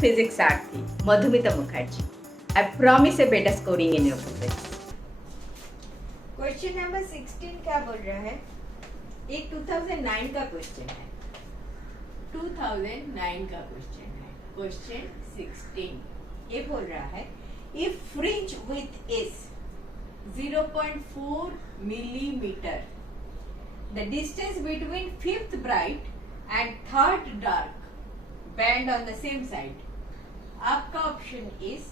physics art थी Madhumita Mukherjee. I promise a better scoring in your quiz. Question number 16 क्या बोल रहा है? एक 2009 का क्वेश्चन है. 2009 का क्वेश्चन है. क्वेश्चन 16 ये बोल रहा है if fringe with is 0.4 millimeter, the distance between fifth bright and third dark band on the same side. आपका option is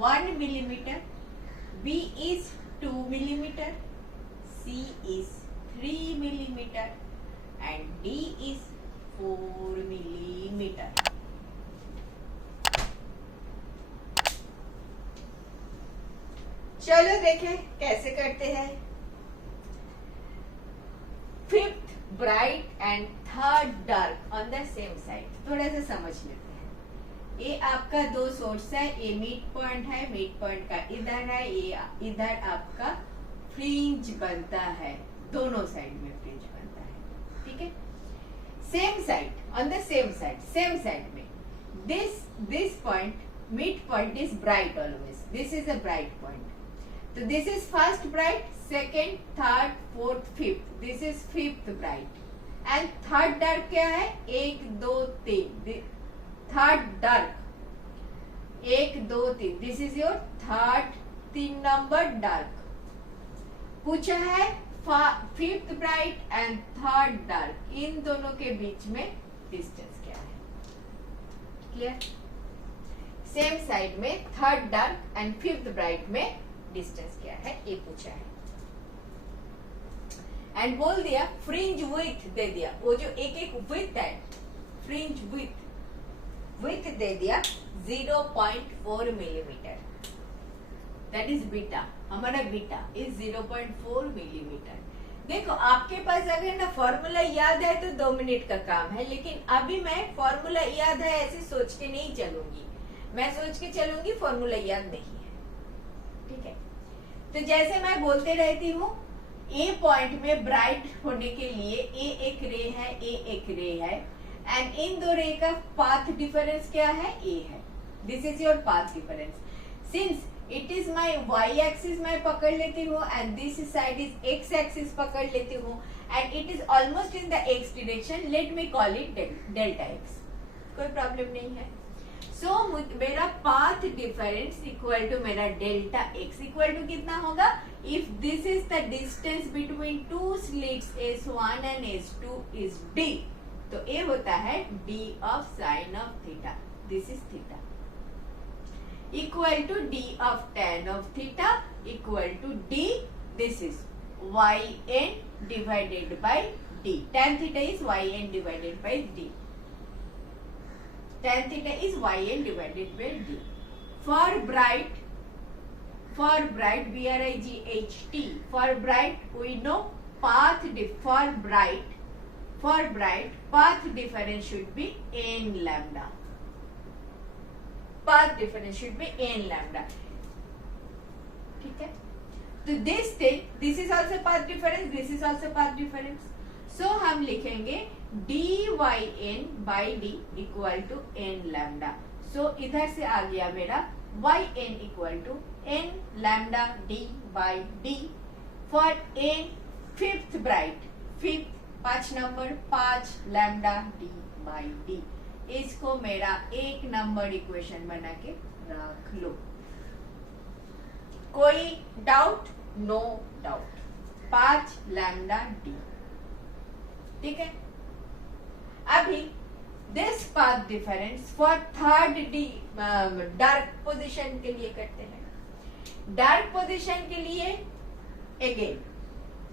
1 millimeter, B is 2 millimeter, C is 3 millimeter and D is 4 millimeter. चलो देखें कैसे करते हैं. Fifth bright and third dark on the same side. थोड़ा सा समझ लेते हैं. ये आपका दो सोर्स है. ये मिड पॉइंट है. मिड पॉइंट का इधर है. ये इधर आपका फ्रिंज बनता है. दोनों साइड में फ्रिंज बनता है. ठीक है. Same side on the same side. Same side में this point mid point is bright always. This is a bright point. तो this is first bright, second, third, fourth, fifth. This is fifth bright and third dark क्या है? 1 2 3. Third dark 1 2 3. This is your third 3 number dark. पूछा है fifth bright and third dark, इन दोनों के बीच में डिस्टेंस क्या है? क्लियर? सेम साइड में third dark and fifth bright में डिस्टेंस क्या है ये पूछा है. एंड बोल दिया फ्रिंज विथ दे दिया. वो जो एक एक विथ है, फ्रिंज विथ दे दिया 0.4 मिलीमीटर. That is beta. हमारा बीटा इज 0.4 मिलीमीटर. देखो आपके पास अगर ना फॉर्मूला याद है तो 2 मिनट का काम है, लेकिन अभी मैं फॉर्मूला याद है ऐसे सोच के नहीं चलूंगी. मैं सोच के चलूंगी, फॉर्मूला याद नहीं है. ठीक है. तो जैसे मैं बोलते रहती हूँ, ए पॉइंट में ब्राइट होने के लिए ए एक रे है, ए एक रे है एंड इन दो रे का पाथ डिफरेंस क्या है? ए है. This is your path difference. Since it is my Y axis मैं पकड़ लेती हूँ and this side is X axis पकड़ लेती हूँ and it is almost in the X direction. Let me call it delta X. कोई problem नहीं है. सो मेरा पाथ डिफरेंस इक्वल टू मेरा डेल्टा एक्स इक्वल टू कितना होगा? If this is the distance between two slits S1 and S2 is D, तो ये होता है D of sine of theta. This is theta equal to D of tan of theta equal to D. This is YN divided by D. tan theta is YN divided by D. tan theta is yn divided by d. For bright BRIGHT, for bright we know path for bright path difference should be n lambda. Path difference should be n lambda. ठीक है. तो this is also path difference, this is also path difference. So हम लिखेंगे dyn by d equal to n lambda. So इधर से आ गया मेरा yn equal to n lambda d by d for n fifth bright. Fifth 5 number 5 lambda d by d. इसको मेरा 1 number equation बना के रख लो. कोई doubt? No doubt. 5 lambda d. ठीक है. अभी this path difference for third डी डार्क पोजीशन के लिए करते हैं. डार्क पोजीशन के लिए again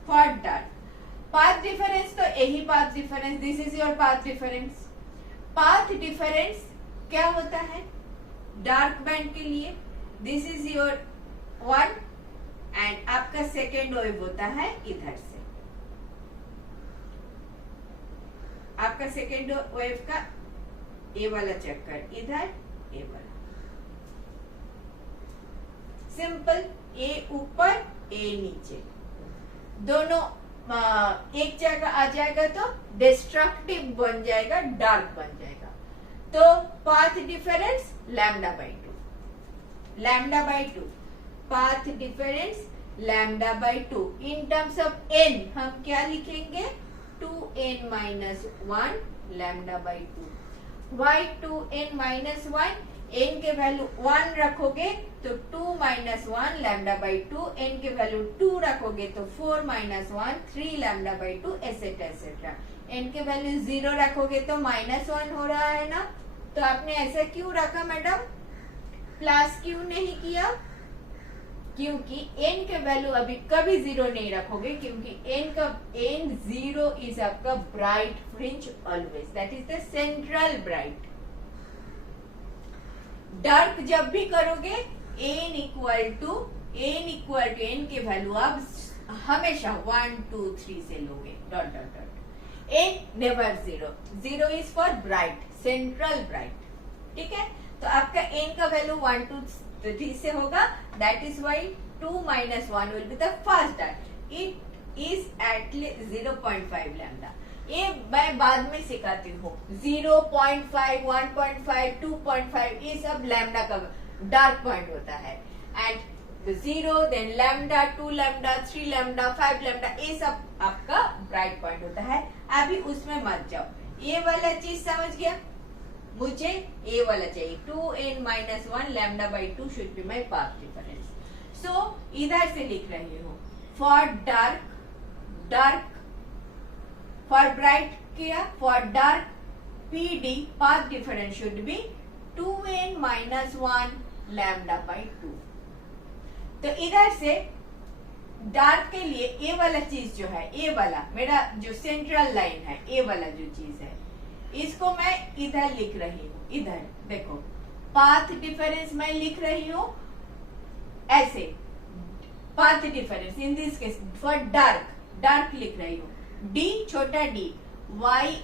for dark path difference, तो यही path difference. This is your path difference. Path difference क्या होता है डार्क बैंड के लिए? दिस इज योर 1 एंड आपका सेकेंड वेव होता है इधर से. आपका सेकेंड वेव का ए वाला चक्कर इधर, ए वाला सिंपल. ए ऊपर ए नीचे, दोनों एक जगह आ जाएगा तो डिस्ट्रक्टिव बन जाएगा, डार्क बन जाएगा. तो path difference lambda by two, lambda by two, path difference lambda by two. In terms of n हम क्या लिखेंगे, 2n minus 1 lambda by two. Y 2n minus 1, n के वैल्यू 1 रखोगे तो 2 minus 1 lambda by two, n के वैल्यू 2 रखोगे तो 4 minus 1 3 lambda by two, etcetera etcetera. n के वैल्यू 0 रखोगे तो माइनस 1 हो रहा है ना, तो आपने ऐसा क्यों रखा मैडम, प्लस क्यों नहीं किया, क्योंकि n के वैल्यू अभी कभी 0 नहीं रखोगे, क्योंकि n 0 इज आपका bright fringe always, that is the central bright. Dark जब भी करोगे n इक्वल टू n के वैल्यू आप हमेशा 1 2 3 से लोगे, dot dot dot. n never 0, 0 is for bright, central bright, ठीक है। तो आपका n का वैल्यू 1 2 3 से होगा, that is y 2 minus 1 will be the first dark, it is at 0.5 lambda. ये मैं बाद में सिखाती हूँ, 0.5 1.5 2.5 ये सब लैम्डा का डार्क पॉइंट होता है, and 0 then lambda 2 lambda 3 lambda 5 lambda ये सब आपका ब्राइट पॉइंट होता है। अभी उसमें मत जाओ, ये वाला चीज समझ गया, मुझे ये वाला चाहिए, 2n minus 1 lambda by 2 should be my path difference. So इधर से लिख रही हूँ, फॉर डार्क फॉर ब्राइट किया, for dark PD path difference should be 2n minus 1 lambda by 2। तो इधर से डार्क के लिए ये वाला चीज जो है, ये वाला मेरा जो सेंट्रल लाइन है, ये वाला जो चीज है, इसको मैं इधर लिख रही हूँ, इधर देखो पाथ डिफरेंस मैं लिख रही हूँ ऐसे, path difference in this case for dark लिख रही हूँ, d छोटा d,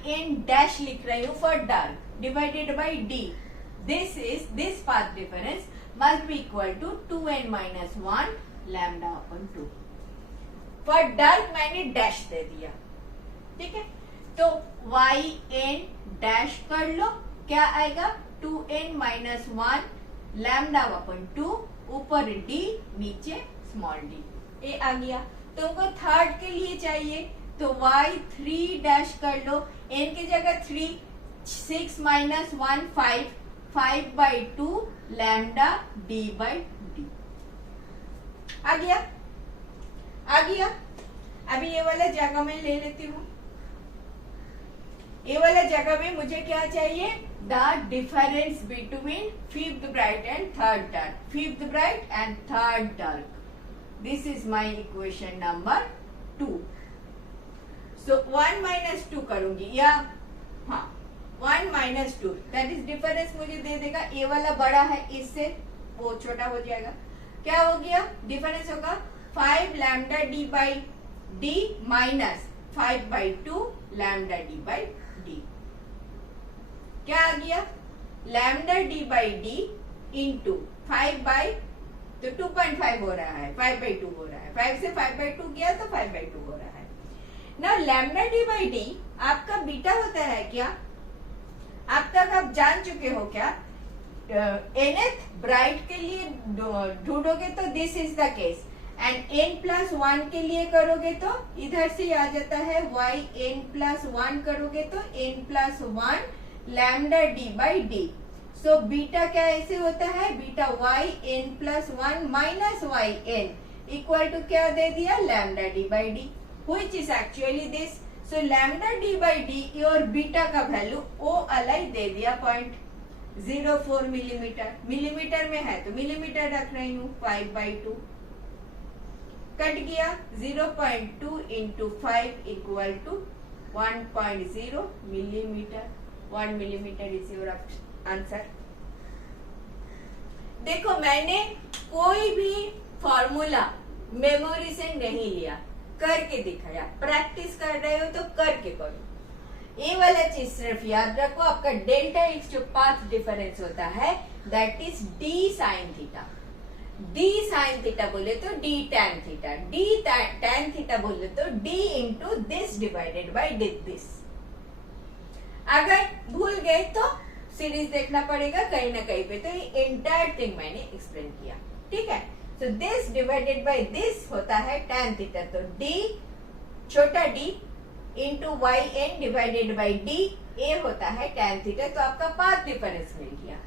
yn डैश लिख रही हूँ for dark divided by d, this path difference must be equal to 2n minus 1 lambda upon 2। For dark मैंने डैश दे दिया, ठीक है, तो yn डैश कर लो, क्या आएगा 2n माइनस 1 लैम्डा अपॉन 2, ऊपर d नीचे स्मॉल d, ये आ गया। तुमको थर्ड के लिए चाहिए तो y3 डैश कर लो, n की जगह 3, 6 minus 1 5 by 2 lambda d by D, आ गया। अभी ये वाला जगह में ले लेती हूँ, ये वाला जगह में मुझे क्या चाहिए, the difference between fifth bright and third dark, fifth bright and third dark, this is my equation number 2। So 1 minus 2 करूंगी, या हाँ 1 माइनस 2 दैट इज डिफरेंस मुझे दे देगा, ये वाला बड़ा है इससे, वो छोटा हो जाएगा, क्या हो गया डिफरेंस होगा 5 lambda d by D minus 5 by 2 lambda d by D, क्या आ गया lambda d by D into 5 by, तो 2.5 हो रहा है, 5 बाई 2 हो रहा है, 5 से 5 बाई 2 गया तो 5 बाई 2 हो रहा है ना। लैम्डा डी बाई डी आपका बीटा होता है क्या, अब तक आप जान चुके हो क्या, nth ब्राइट के लिए ढूंढोगे तो this is the case, and n plus 1 के लिए करोगे तो इधर से आ जाता है, y n प्लस 1 करोगे तो n plus 1 lambda d by d. So beta क्या ऐसे होता है, beta y n plus 1 minus y n equal to क्या दे दिया, lambda d by d, which is actually this. So lambda d by d और बीटा का value ओ अलग दे दिया 0.04 मिलीमीटर, मिलीमीटर में है तो मिलीमीटर रख रही हूँ, 5 बाई 2 कट गया, 0.2 into 5 equal to 1.0 millimetre, 1 millimetre is your answer. देखो मैंने कोई भी फॉर्मूला मेमोरी से नहीं लिया, करके दिखाया, प्रैक्टिस कर रहे हो तो करके करो। ये वाला चीज सिर्फ याद रखो, आपका डेल्टा एक्स जो पाथ डिफरेंस होता है that is D sine theta, D sine theta बोले तो D tan theta, D tan theta बोले तो D into this divided by this. अगर भूल गए तो सीरीज देखना पड़ेगा कहीं ना कहीं पे। तो ये एंटायर थिंग मैंने एक्सप्लेन किया, ठीक है। So this divided by this होता है tan थीटा। तो d छोटा d into y n divided by d a होता है tan थीटा। तो आपका पाथ डिफरेंस मिल गया।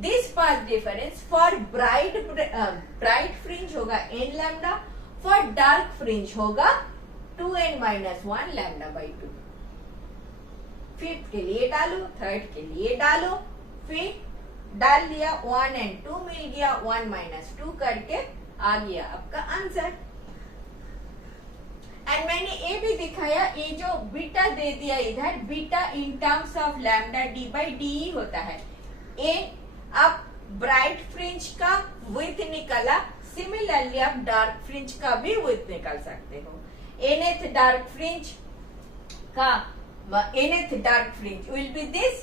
This path difference for bright fringe होगा n lambda, for dark fringe होगा 2n minus 1 lambda by 2। Fifth के लिए डालो, थर्ड के लिए डालो, फिर डाल दिया 1 एंड 2 मिल गया, 1 माइनस 2 करके आ गया आपका आंसर। एंड मैंने ये भी दिखाया, ये जो बीटा दे दिया इधर, beta in terms of lambda d by D होता है। ए आप ब्राइट फ्रिंज का विड्थ निकाला, सिमिलरली आप डार्क फ्रिंज का भी विड्थ निकाल सकते हो। nth डार्क फ्रिंज का nth dark fringe will be this,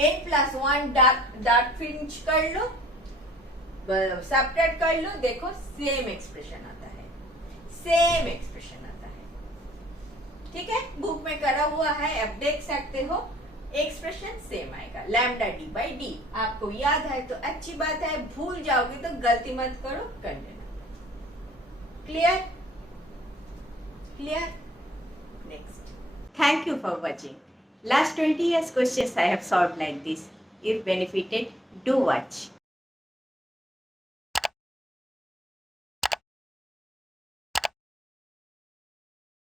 n plus 1 dark fringe कर लो, सब्ट्रैक्ट कर लो, देखो सेम एक्सप्रेशन आता है, सेम एक्सप्रेशन आता है, ठीक है। बुक में करा हुआ है, आप देख सकते हो, एक्सप्रेशन सेम आएगा, लैम्डा डी बाई डी। आपको याद है तो अच्छी बात है, भूल जाओगे तो गलती मत करो, कर लेना। Clear? Clear? Next. Thank you for watching. Last 20 years questions I have solved like this. If benefited, do watch.